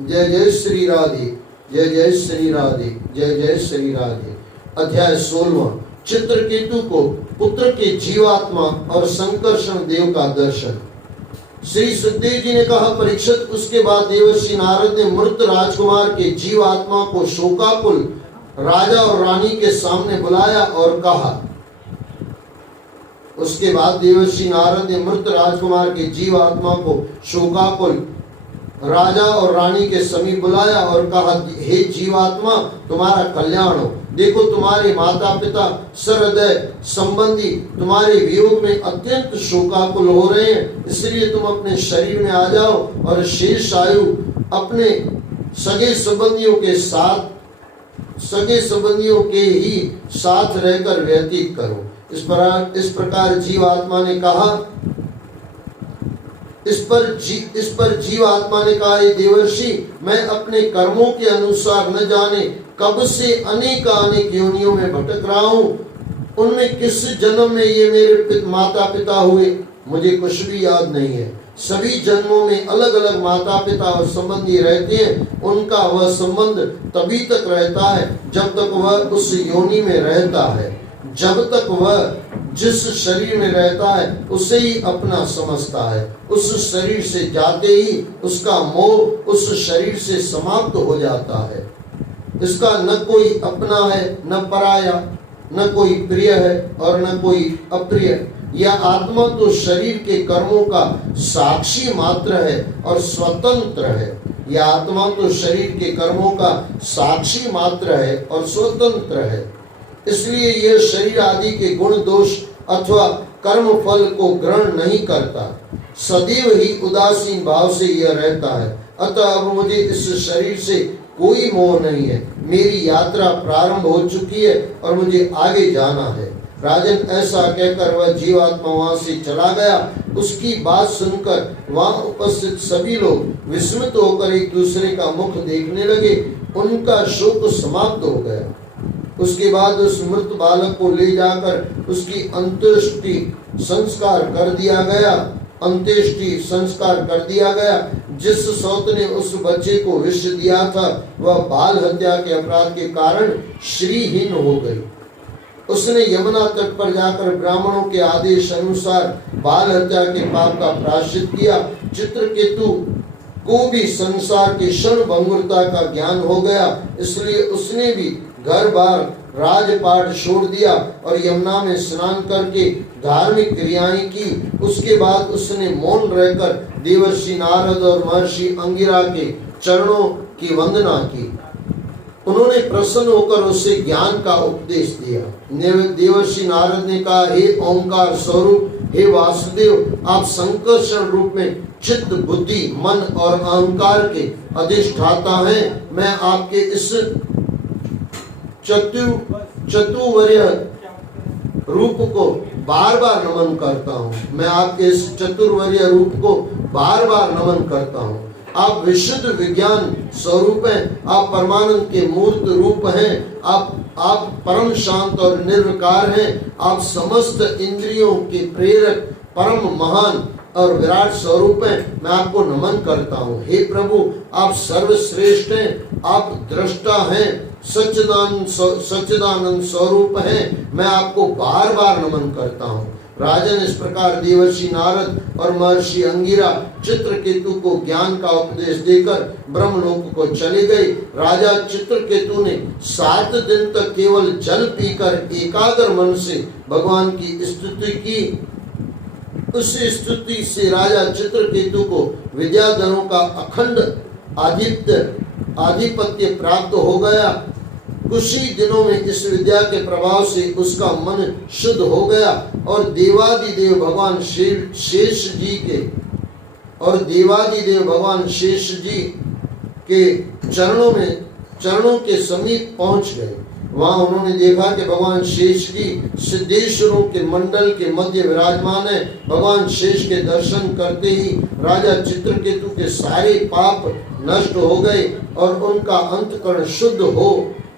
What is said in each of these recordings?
जय जय श्री राधे, जय जय श्री राधे, जय जय श्री राधे। अध्याय 16। चित्रकेतु को पुत्र के जीवात्मा और संकर्षण देव का दर्शन। श्री सुखदेव जी ने कहा, परीक्षित, उसके बाद देवर्षि नारद ने मृत राजकुमार के जीवात्मा को शोकाकुल राजा और रानी के सामने बुलाया और कहा। उसके बाद देवर्षि नारद ने मृत राजकुमार के जीवात्मा को शोकाकुल राजा और रानी के समीप बुलाया और कहा, हे जीवात्मा, तुम्हारा कल्याण हो। देखो, तुम्हारे माता पिता सहृदय संबंधी तुम्हारे वियोग में अत्यंत शोकाकुल हो रहे हैं, इसलिए तुम अपने शरीर में आ जाओ और शेष आयु अपने सगे संबंधियों के ही साथ रहकर व्यतीत करो। इस प्रकार जीवात्मा ने कहा। इस पर जीवात्मा ने कहा, हे देवर्षि, मैं अपने कर्मों के अनुसार न जाने कब से अनेक योनियों में भटक रहा हूँ। उनमें किस जन्म में ये मेरे माता पिता हुए, मुझे कुछ भी याद नहीं है। सभी जन्मों में अलग अलग माता पिता और संबंधी रहते हैं। उनका वह संबंध तभी तक रहता है जब तक वह उस योनि में रहता है। जब तक वह जिस शरीर में रहता है उसे ही अपना समझता है, उस शरीर से जाते ही उसका मोह उस शरीर से समाप्त हो जाता है। इसका न कोई अपना है, न पराया, न कोई प्रिय है और न कोई अप्रिय। यह आत्मा तो शरीर के कर्मों का साक्षी मात्र है और स्वतंत्र है। यह आत्मा तो शरीर के कर्मों का साक्षी मात्र है और स्वतंत्र है। इसलिए यह शरीर आदि के गुण दोष अथवा कर्म फल को ग्रहण नहीं करता, सदैव ही उदासीन भाव से यह रहता है। अतः अब मुझे इस शरीर से कोई मोह नहीं है। मेरी यात्रा प्रारंभ हो चुकी है और मुझे आगे जाना है। राजन, ऐसा कहकर वह जीवात्मा वहां से चला गया। उसकी बात सुनकर वहां उपस्थित सभी लोग विस्मित होकर एक दूसरे का मुख देखने लगे। उनका शोक समाप्त हो गया। उसके बाद उस मृत बालक को ले जाकर उसकी अंत्येष्टि संस्कार कर दिया गया। जिस सौत ने उस बच्चे को विष दिया था वह बाल हत्या के अपराध के कारण श्रीहीन हो गई। उसने यमुना तट पर जाकर ब्राह्मणों के आदेश अनुसार बाल हत्या के पाप का प्रायश्चित किया। चित्रकेतु को भी संसार की क्षण भंगुरता का ज्ञान हो गया, इसलिए उसने भी घर बार राजपाट छोड़ दिया और यमुना में स्नान करके धार्मिक क्रियाएं की। उसके बाद उसने मौन रहकर देवर्षि नारद और महर्षि अंगिरा के चरणों की वंदना की। उन्होंने प्रसन्न होकर उसे ज्ञान का उपदेश दिया। देवर्षि नारद ने कहा, हे ओंकार स्वरूप, हे वासुदेव, आप संकर्षण रूप में चित्त, बुद्धि, मन और अहंकार के अधिष्ठाता हैं। मैं आपके इस चतुर्वर्य रूप को बार बार नमन करता हूँ। मैं आपके इस चतुर्वर्य रूप को बार बार नमन करता हूँ। आप विशुद्ध विज्ञान स्वरूप हैं। आप परमानंद के मूर्त रूप हैं। आप परम शांत और निर्विकार हैं। आप समस्त इंद्रियों के प्रेरक, परम महान और विराट स्वरूप हैं। मैं आपको नमन करता हूँ। हे प्रभु, आप सर्वश्रेष्ठ हैं। आप दृष्टा हैं, सच्चिदानंद स्वरूप हैं। मैं आपको बार बार नमन करता हूँ। राजन, इस प्रकार देवर्षि नारद और महर्षि अंगिरा चित्रकेतु को ज्ञान का उपदेश देकर ब्रह्मलोक को चले गए। राजा चित्रकेतु ने 7 दिन तक केवल जल पीकर एकाग्र मन से भगवान की स्तुति की। उस स्तुति से राजा चित्रकेतु को विद्याधरों का अखंड आधिपत्य प्राप्त हो गया। कुछ ही दिनों में इस विद्या के प्रभाव से उसका मन शुद्ध हो गया और देवादिदेव भगवान शेष जी के चरणों के समीप पहुंच गए। वहां उन्होंने देखा कि भगवान शेष जी सिद्धेश्वरों के मंडल के मध्य विराजमान है। भगवान शेष के दर्शन करते ही राजा चित्रकेतु के सारे पाप नष्ट हो गए और उनका अंतकरण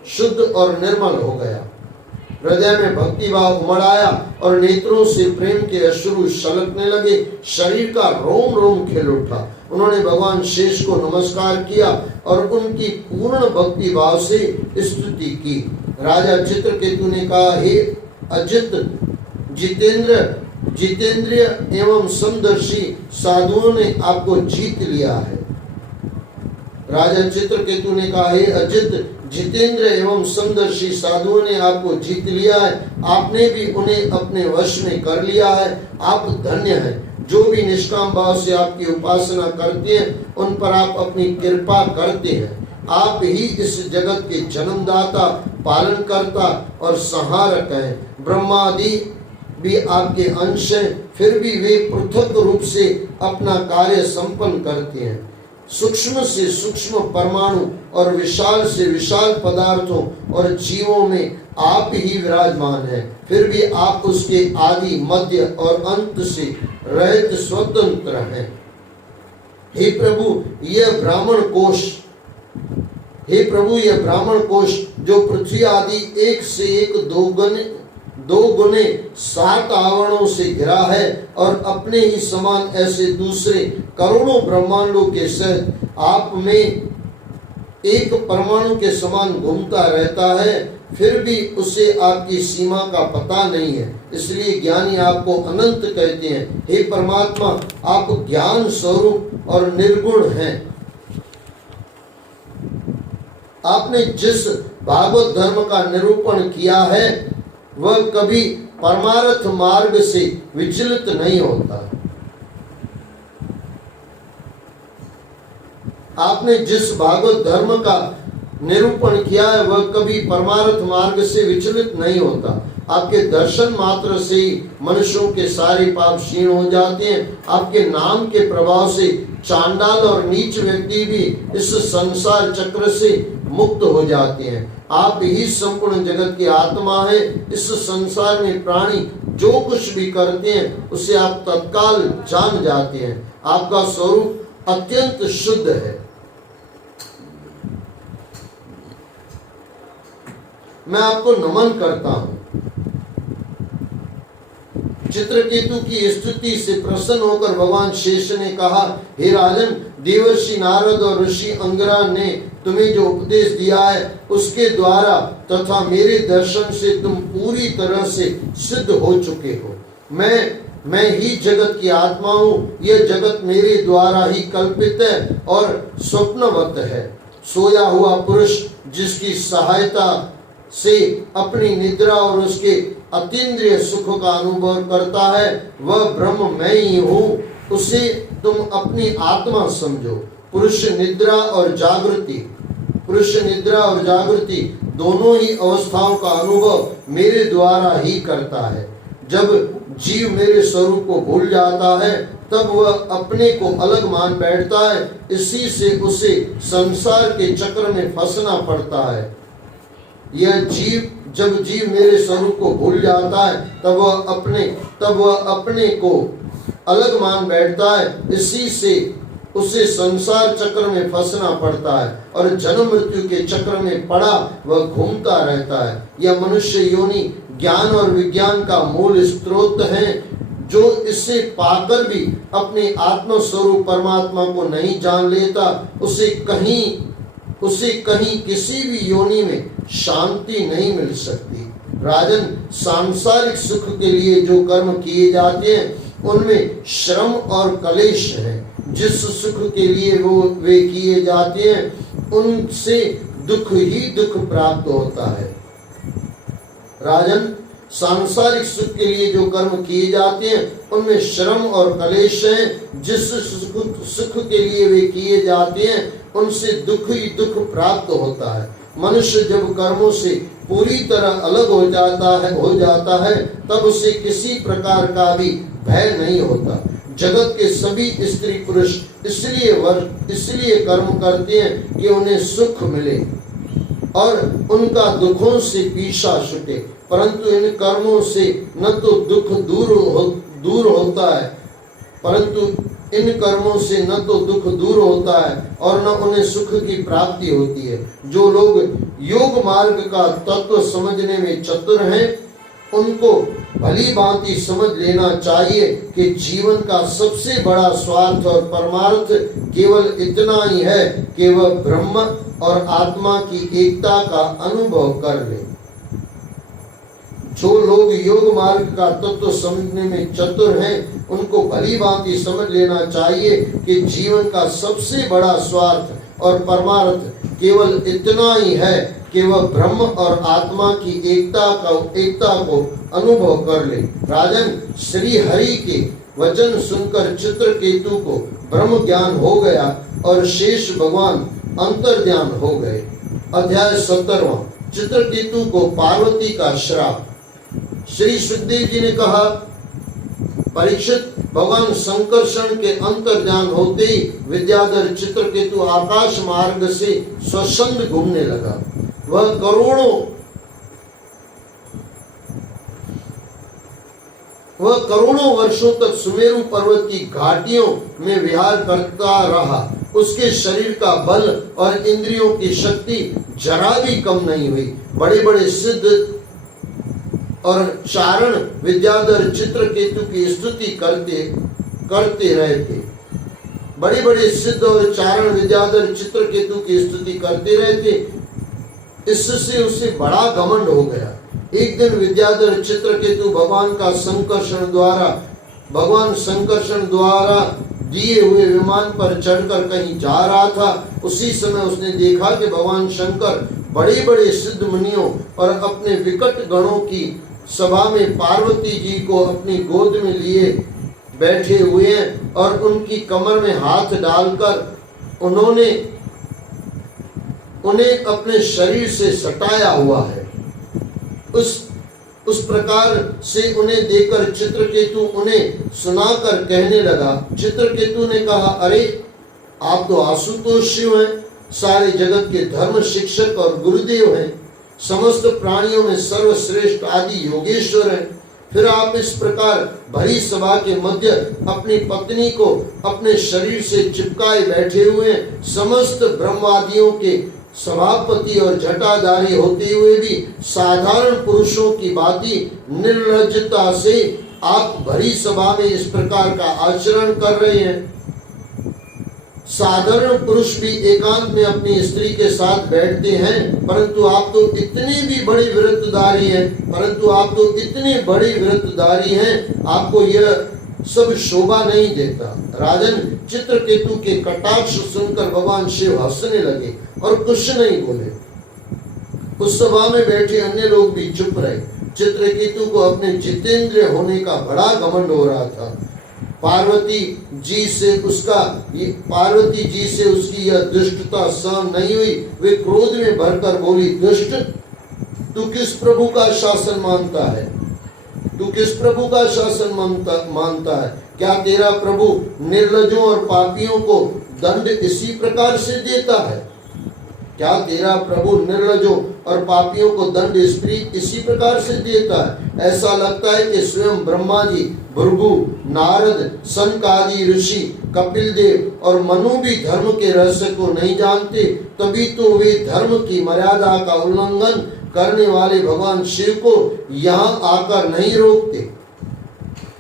शुद्ध और निर्मल हो गया। हृदय में भक्ति भाव उमड़ आया और नेत्रों से प्रेम के अश्रु छलकने लगे। शरीर का रोम रोम खिल उठा। उन्होंने भगवान शेष को नमस्कार किया और उनकी पूर्ण भक्ति भाव से स्तुति की। राजा चित्रकेतु ने कहा, हे अजित जितेंद्रिय एवं समदर्शी साधुओं ने आपको जीत लिया है। राजा चित्रकेतु ने कहा, हे अजित जितेंद्र एवं समदर्शी साधुओं ने आपको जीत लिया है। आपने भी उन्हें अपने वश में कर लिया है। आप धन्य हैं। जो भी निष्काम भाव से आपकी उपासना करते हैं उन पर आप अपनी कृपा करते हैं। आप ही इस जगत के जन्मदाता, पालनकर्ता और संहारक हैं। ब्रह्मादि भी आपके अंश हैं, फिर भी वे पृथक रूप से अपना कार्य संपन्न करते हैं। सूक्ष्म से सूक्ष्म परमाणु और विशाल से विशाल पदार्थों और जीवों में आप ही विराजमान हैं, फिर भी आप उसके आदि मध्य और अंत से रहित स्वतंत्र हैं। हे प्रभु यह ब्राह्मण कोश जो पृथ्वी आदि एक से एक दो गुने 7 आवरणों से घिरा है और अपने ही समान ऐसे दूसरे करोड़ों ब्रह्मांडों के सहित आप में एक परमाणु के समान घूमता रहता है, फिर भी उसे आपकी सीमा का पता नहीं है। इसलिए ज्ञानी आपको अनंत कहते हैं। हे परमात्मा, आप ज्ञान स्वरूप और निर्गुण हैं। आपने जिस भागवत धर्म का निरूपण किया है वह कभी परमार्थ मार्ग से विचलित नहीं होता। आपने जिस भागवत धर्म का निरूपण किया है वह कभी परमार्थ मार्ग से विचलित नहीं होता। आपके दर्शन मात्र से ही मनुष्यों के सारे पाप क्षीण हो जाते हैं। आपके नाम के प्रभाव से चांडाल और नीच व्यक्ति भी इस संसार चक्र से मुक्त हो जाते हैं। आप ही संपूर्ण जगत की आत्मा है। इस संसार में प्राणी जो कुछ भी करते हैं उसे आप तत्काल जान जाते हैं। आपका स्वरूप अत्यंत शुद्ध है। मैं आपको नमन करता हूं। चित्रकेतु की स्तुति से प्रसन्न होकर भगवान शेष ने कहा, हे राजन, देवर्षि नारद और ऋषि अंगिरा ने तुम्हें जो उपदेश दिया है उसके द्वारा तथा मेरे दर्शन से तुम पूरी तरह से सिद्ध हो चुके हो। मैं ही जगत की आत्मा हूँ। यह जगत मेरे द्वारा ही कल्पित है और स्वप्नवत है। सोया हुआ पुरुष जिसकी सहायता से अपनी निद्रा और उसके अतीन्द्रिय सुख का अनुभव करता है वह ब्रह्म मैं ही हूँ। उसे तुम अपनी आत्मा समझो। पुरुष निद्रा और जागृति दोनों ही अवस्थाओं का अनुभव मेरे द्वारा ही करता है। जब जीव मेरे स्वरूप को भूल जाता है तब वह अपने को अलग मान बैठता है। इसी से उसे संसार के चक्र में फंसना पड़ता है। जब जीव मेरे स्वरूप को भूल जाता है तब वह अपने को अलग मान बैठता है। इसी से उसे संसार चक्र में फंसना पड़ता है और जन्म मृत्यु के चक्र में पड़ा वह घूमता रहता है। यह मनुष्य योनि ज्ञान और विज्ञान का मूल स्रोत है। जो इसे पाकर भी अपने आत्म स्वरूप परमात्मा को नहीं जान लेता उसे कहीं किसी भी योनि में शांति नहीं मिल सकती। राजन, सांसारिक सुख के लिए जो कर्म किए जाते हैं उनमें श्रम और कलेश है। जिस सुख के लिए वे किए जाते हैं उनसे दुख ही दुख प्राप्त होता है। राजन, सांसारिक सुख के लिए जो कर्म किए जाते हैं उनमें श्रम और कलेश है। जिस सुख के लिए वे किए जाते हैं उनसे दुख ही दुख प्राप्त होता है। मनुष्य जब कर्मों से पूरी तरह अलग हो जाता है तब उसे किसी प्रकार का भी भय नहीं होता। जगत के सभी स्त्री पुरुष इसलिए कर्म करते हैं कि उन्हें सुख मिले और उनका दुखों से पीछा छूटे, परंतु इन कर्मों से न तो दुख दूर होता है और न उन्हें सुख की प्राप्ति होती है। जो लोग योग मार्ग का तत्व समझने में चतुर हैं उनको भली भांति समझ लेना चाहिए कि जीवन का सबसे बड़ा स्वार्थ और परमार्थ केवल इतना ही है कि वह ब्रह्म और आत्मा की एकता का अनुभव कर ले। जो लोग योग मार्ग का तत्व समझने में चतुर हैं, उनको भली भांति समझ लेना चाहिए कि जीवन का सबसे बड़ा स्वार्थ और परमार्थ केवल इतना ही है कि वह ब्रह्म और आत्मा की एकता को अनुभव कर ले। राजन, श्री हरि के वचन सुनकर चित्रकेतु को ब्रह्म ज्ञान हो गया और शेष भगवान अंतर्ध्यान हो गए। अध्याय 17वां, चित्रकेतु को पार्वती का श्राप। श्री सुखदेव जी ने कहा, परीक्षित, भगवान संकर्षण के अंतर्ध्यान होते ही विद्याधर चित्रकेतु आकाश मार्ग से स्वच्छंद घूमने लगा। वह करोड़ों वर्षों तक सुमेरु पर्वत की घाटियों में विहार करता रहा। उसके शरीर का बल और इंद्रियों की शक्ति जरा भी कम नहीं हुई। बड़े बड़े सिद्ध और चारण विद्याधर चित्रकेतु की स्तुति करते रहे थे। बड़े बड़े सिद्ध और चारण विद्याधर चित्रकेतु की स्तुति करते रहे थे। इससे उसे बड़ा घमंड हो गया। एक दिन विद्याधर चित्रकेतु भगवान संकर्षण द्वारा दिए हुए विमान पर चढ़कर कहीं जा रहा था। उसी समय उसने देखा कि भगवान शंकर बड़े बड़े सिद्ध मुनियों और अपने विकट गणों की सभा में पार्वती जी को अपनी गोद में लिए बैठे हुए हैं और उनकी कमर में हाथ डालकर उन्हें अपने शरीर से सटाया हुआ है। उस प्रकार से उन्हें देखकर चित्रकेतु उन्हें सुनाकर कहने लगा। चित्रकेतु ने कहा, अरे आप तो आशुतोष शिव हैं, सारे जगत के धर्म शिक्षक और गुरुदेव हैं, समस्त प्राणियों में सर्वश्रेष्ठ आदि योगेश्वर हैं। फिर आप इस प्रकार भरी सभा के मध्य अपनी पत्नी को अपने शरीर से चिपकाए बैठे हुए, समस्त ब्रह्मादियों के सभापति और जटाधारी होते हुए भी साधारण पुरुषों की भांति निर्लज्जता से आप भरी सभा में इस प्रकार का आचरण कर रहे हैं। साधारण पुरुष भी एकांत में अपनी स्त्री के साथ बैठते हैं, परंतु आप तो इतने बड़े विरतधारी हैं, आपको यह सब शोभा नहीं देता। राजन, चित्रकेतु के कटाक्ष सुनकर भगवान शिव हंसने लगे और कुछ नहीं बोले। उस सभा में बैठे अन्य लोग भी चुप रहे। चित्रकेतु को अपने जितेंद्रिय होने का बड़ा घमंड हो रहा था। पार्वती जी से उसकी यह दुष्टता सहन नहीं हुई। वे क्रोध में भरकर बोली, दुष्ट, तू किस प्रभु का शासन मानता है? क्या तेरा प्रभु निर्लजों और पापियों को दंड इसी प्रकार से देता है? क्या तेरा प्रभु निर्लजों और पापियों को दंड इसी प्रकार से देता है? ऐसा लगता है कि स्वयं ब्रह्मा जी, भृगु, नारद, सनक आदि ऋषि, कपिल देव और मनु भी धर्म के रहस्य को नहीं जानते, तभी तो वे धर्म की मर्यादा का उल्लंघन करने वाले भगवान शिव को यहाँ आकर नहीं रोकते।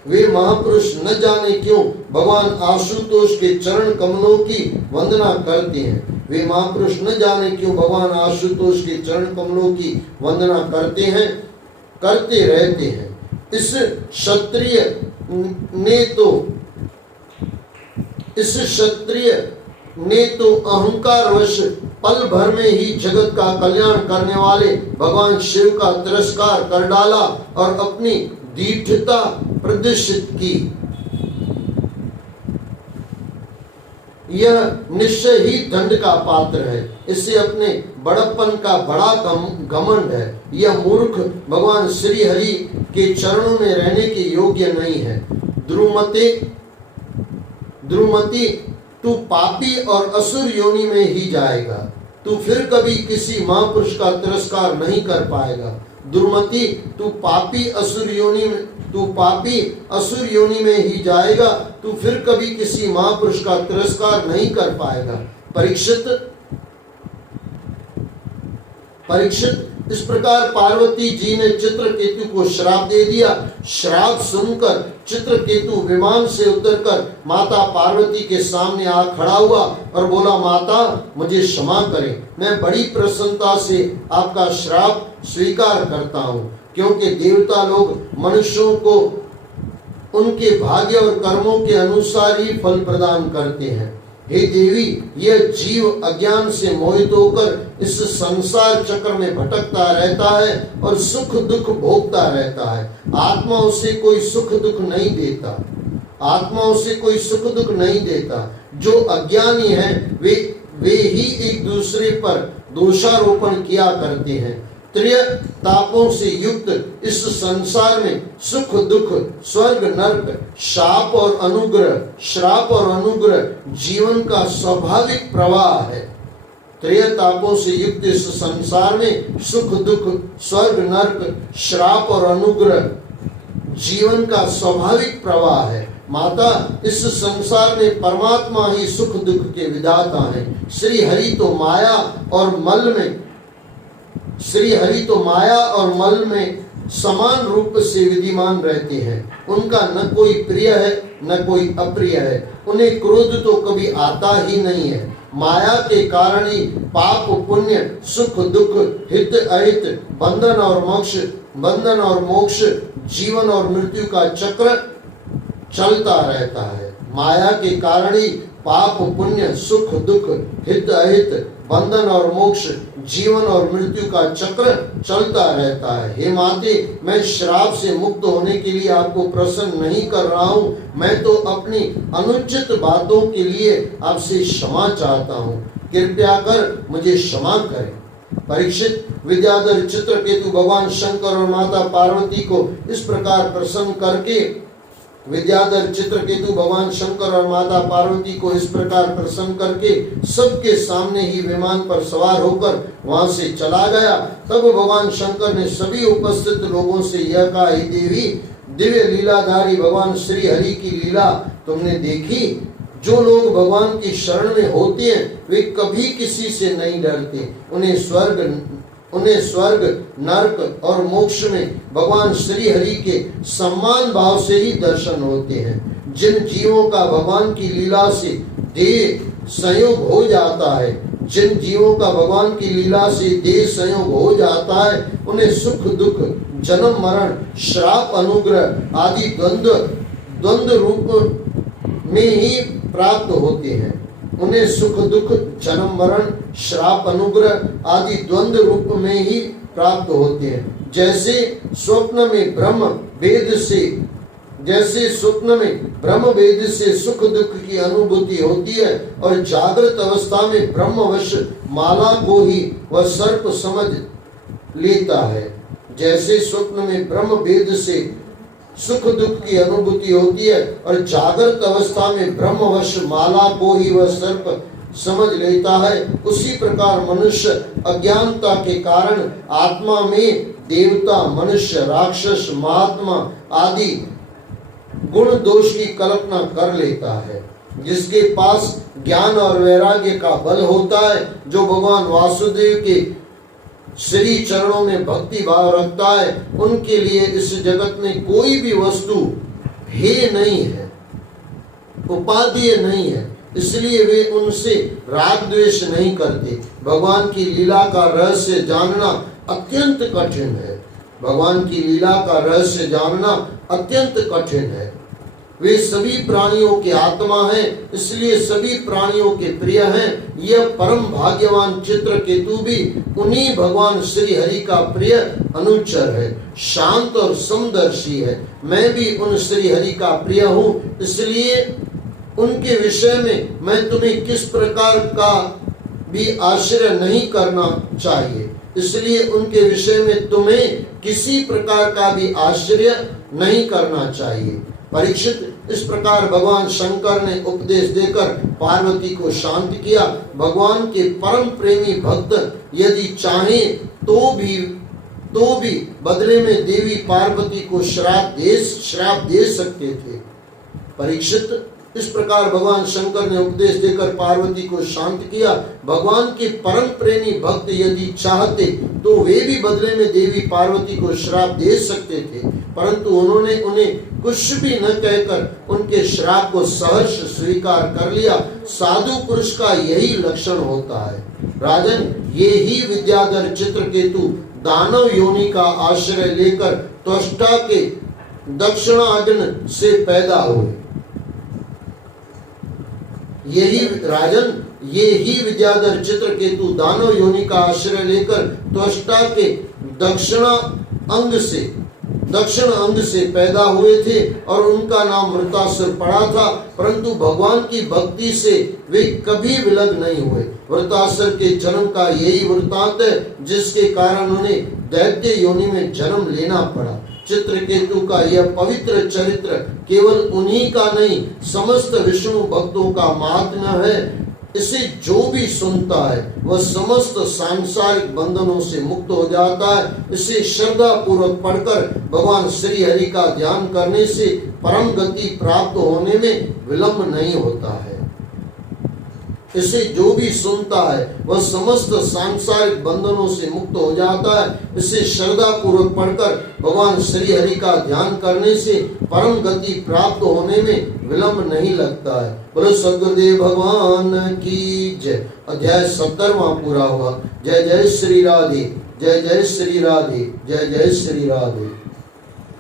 वे महापुरुष न जाने क्यों भगवान आशुतोष के चरण कमलों की वंदना करते हैं। वे महापुरुष न जाने क्यों भगवान आशुतोष के चरण कमलों की वंदना करते रहते हैं। इस क्षत्रिय ने तो अहंकारवश पल भर में ही जगत का कल्याण करने वाले भगवान शिव का तिरस्कार कर डाला और अपनी दीठता प्रदर्शित की। यह निश्चय ही दंड का पात्र है। इससे अपने बड़प्पन का बड़ा घमंड है। यह मूर्ख भगवान श्री हरि के चरणों में रहने के योग्य नहीं है। द्रुमति, तू पापी और असुर योनि में ही जाएगा। तू फिर कभी किसी महापुरुष का तिरस्कार नहीं कर पाएगा। दुर्मति, तू पापी असुर योनि में ही जाएगा। तू फिर कभी किसी महापुरुष का तिरस्कार नहीं कर पाएगा। परीक्षित, इस प्रकार पार्वती जी ने चित्रकेतु को श्राप दे दिया। श्राप सुनकर चित्रकेतु विमान से उतरकर माता पार्वती के सामने आ खड़ा हुआ और बोला, माता मुझे क्षमा करें, मैं बड़ी प्रसन्नता से आपका श्राप स्वीकार करता हूँ, क्योंकि देवता लोग मनुष्यों को उनके भाग्य और कर्मों के अनुसार ही फल प्रदान करते हैं। हे देवी, यह जीव अज्ञान से मोहित होकर इस संसार चक्र में भटकता रहता है और सुख दुख भोगता रहता है। आत्मा उसे कोई सुख दुख नहीं देता, आत्मा उसे कोई सुख दुख नहीं देता। जो अज्ञानी हैं वे ही एक दूसरे पर दोषारोपण किया करते हैं। त्रय तापों से युक्त इस संसार में सुख दुख, स्वर्ग नरक, शाप और अनुग्रह, श्राप और अनुग्रह जीवन का स्वाभाविक प्रवाह है। त्रय तापों से युक्त इस संसार में सुख दुख, स्वर्ग नरक, श्राप और अनुग्रह जीवन का स्वाभाविक प्रवाह है। माता, इस संसार में परमात्मा ही सुख दुख के विधाता हैं। श्री हरि तो माया और मल में समान रूप से विद्यमान रहते हैं। उनका न कोई प्रिय है न कोई अप्रिय है, उन्हें क्रोध तो कभी आता ही नहीं है। माया के कारण ही पाप पुण्य, सुख दुख, हित अहित, बंधन और मोक्ष, जीवन और मृत्यु का चक्र चलता रहता है। माया के कारण ही पाप पुण्य, सुख दुख, हित अहित, बंधन और मोक्ष, जीवन और मृत्यु का चक्र चलता रहता है। हे माते, मैं श्राप से मुक्त होने के लिए आपको प्रसन्न नहीं कर रहा हूँ, मैं तो अपनी अनुचित बातों के लिए आपसे क्षमा चाहता हूँ, कृपया कर मुझे क्षमा करें। परीक्षित, विद्याधर चित्रकेतु भगवान शंकर और माता पार्वती को इस प्रकार प्रसन्न करके विद्याधर चित्रकेतु भगवान शंकर और माता पार्वती को इस प्रकार प्रसन्न करके सबके सामने ही विमान पर सवार होकर वहां से चला गया। तब भगवान शंकर ने सभी उपस्थित लोगों से यह कहा, हे देवी, दिव्य लीलाधारी भगवान श्री हरि की लीला तुमने देखी। जो लोग भगवान की शरण में होते हैं वे कभी किसी से नहीं डरते। उन्हें स्वर्ग, नरक और मोक्ष में भगवान श्री हरि के सम्मान भाव से ही दर्शन होते हैं। जिन जीवों का भगवान की लीला से देह संयोग हो जाता है, जिन जीवों का भगवान की लीला से देह संयोग हो जाता है, उन्हें सुख दुख, जन्म मरण, श्राप अनुग्रह आदि द्वंद्व रूप में ही प्राप्त होते हैं। उन्हें सुख दुख, जन्म मरण, श्राप अनुग्रह आदि द्वंद्व रूप में ही प्राप्त होते हैं। जैसे स्वप्न में ब्रह्म वेद से सुख दुख की अनुभूति होती है और जागृत अवस्था में ब्रह्मवश माला को ही वह सर्प समझ लेता है। जैसे स्वप्न में ब्रह्म वेद से सुख दुख की अनुभूति होती है और जागृत अवस्था में ब्रह्मवश माला को ही वह सर्प समझ लेता है, उसी प्रकार मनुष्य अज्ञानता के कारण आत्मा में देवता, मनुष्य, राक्षस, महात्मा आदि गुण दोष की कल्पना कर लेता है। जिसके पास ज्ञान और वैराग्य का बल होता है, जो भगवान वासुदेव के श्री चरणों में भक्ति भाव रखता है, उनके लिए इस जगत में कोई भी वस्तु हेय नहीं है, उपादेय नहीं है, इसलिए वे उनसे राग द्वेष नहीं करते। भगवान की लीला का रहस्य जानना अत्यंत कठिन है। भगवान की लीला का रहस्य जानना अत्यंत कठिन है। वे सभी प्राणियों के आत्मा हैं, इसलिए सभी प्राणियों के प्रिय हैं। यह परम भाग्यवान चित्रकेतु भी उन्हीं भगवान श्री हरि का प्रिय अनुचर है, शांत और समदर्शी है। मैं भी उन श्री हरि का प्रिय हूँ, इसलिए उनके विषय में मैं तुम्हें किस प्रकार का भी आश्चर्य नहीं करना चाहिए, इसलिए उनके विषय में तुम्हें किसी प्रकार का भी आश्चर्य नहीं करना चाहिए। परीक्षित, इस प्रकार भगवान शंकर ने उपदेश देकर पार्वती को शांत किया। भगवान के परम प्रेमी भक्त यदि चाहें तो भी बदले में देवी पार्वती को श्राप दे सकते थे। परीक्षित, इस प्रकार भगवान शंकर ने उपदेश देकर पार्वती को शांत किया। भगवान के परम प्रेमी भक्त यदि चाहते तो वे भी बदले में देवी पार्वती को श्राप दे सकते थे, परंतु उन्होंने उन्हें कुछ भी न कहकर उनके श्राप को सहर्ष स्वीकार कर लिया। साधु पुरुष का यही लक्षण होता है। राजन, ये ही विद्याधर चित्रकेतु दानव योनि का आश्रय लेकर त्वष्टा के दक्षिणाग्न से पैदा हुए। ये ही विद्याधर चित्रकेतु दानव योनि का आश्रय लेकर त्वष्टा के दक्षिण अंग से पैदा हुए थे और उनका नाम वृतासुर पड़ा था, परंतु भगवान की भक्ति से वे कभी विलग नहीं हुए। वृतासुर के जन्म का यही वृतांत है जिसके कारण उन्हें दैत्य योनि में जन्म लेना पड़ा। चित्रकेतु का यह पवित्र चरित्र केवल उन्हीं का नहीं, समस्त विष्णु भक्तों का महात्म्य है। इसे जो भी सुनता है वह समस्त सांसारिक बंधनों से मुक्त हो जाता है। इसे श्रद्धा पूर्वक पढ़कर भगवान श्री हरि का ध्यान करने से परम गति प्राप्त होने में विलंब नहीं होता है। इसे जो भी सुनता है वह समस्त सांसारिक बंधनों से मुक्त हो जाता है। इसे श्रद्धा पूर्वक पढ़कर भगवान श्री हरि का ध्यान करने से परम गति प्राप्त होने में विलंब नहीं लगता है। बोलो सद्गुरुदेव भगवान की जय। अध्याय 70वां पूरा हुआ। जय जय श्री राधे, जय जय श्री राधे, जय जय श्री राधे।